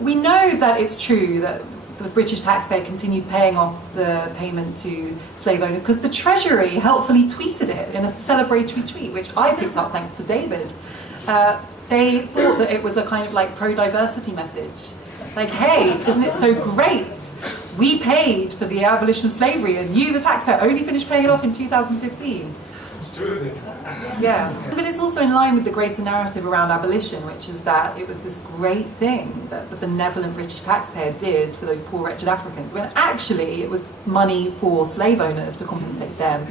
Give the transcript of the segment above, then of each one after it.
We know that it's true that the British taxpayer continued paying off the payment to slave owners because the Treasury helpfully tweeted it in a celebratory tweet, which I picked up thanks to David. They thought that it was a kind of like pro-diversity message. Like, hey, isn't it so great? We paid for the abolition of slavery and you, the taxpayer, only finished paying it off in 2015. It's true then. Yeah, but it's also in line with the greater narrative around abolition, which is that it was this great thing that the benevolent British taxpayer did for those poor, wretched Africans, when actually it was money for slave owners to compensate them.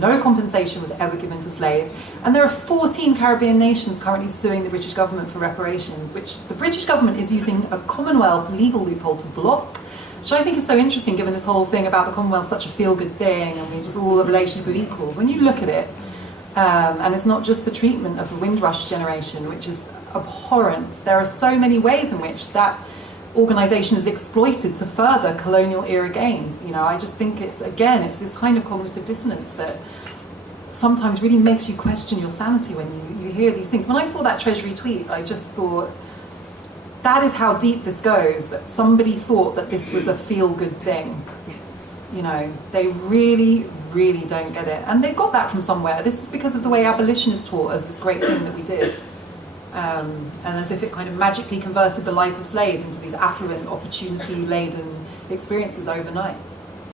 No compensation was ever given to slaves. And there are 14 Caribbean nations currently suing the British government for reparations, which the British government is using a Commonwealth legal loophole to block, which I think is so interesting given this whole thing about the Commonwealth such a feel-good thing and we just all a relationship of equals. When you look at it, and it's not just the treatment of the Windrush generation, which is abhorrent. There are so many ways in which that organisation is exploited to further colonial era gains. You know, I just think it's this kind of cognitive dissonance that sometimes really makes you question your sanity when you hear these things. When I saw that Treasury tweet, I just thought, that is how deep this goes, that somebody thought that this was a feel-good thing. You know, they really, really don't get it. And they've got that from somewhere. This is because of the way abolition is taught as this great thing that we did. And as if it kind of magically converted the life of slaves into these affluent, opportunity-laden experiences overnight.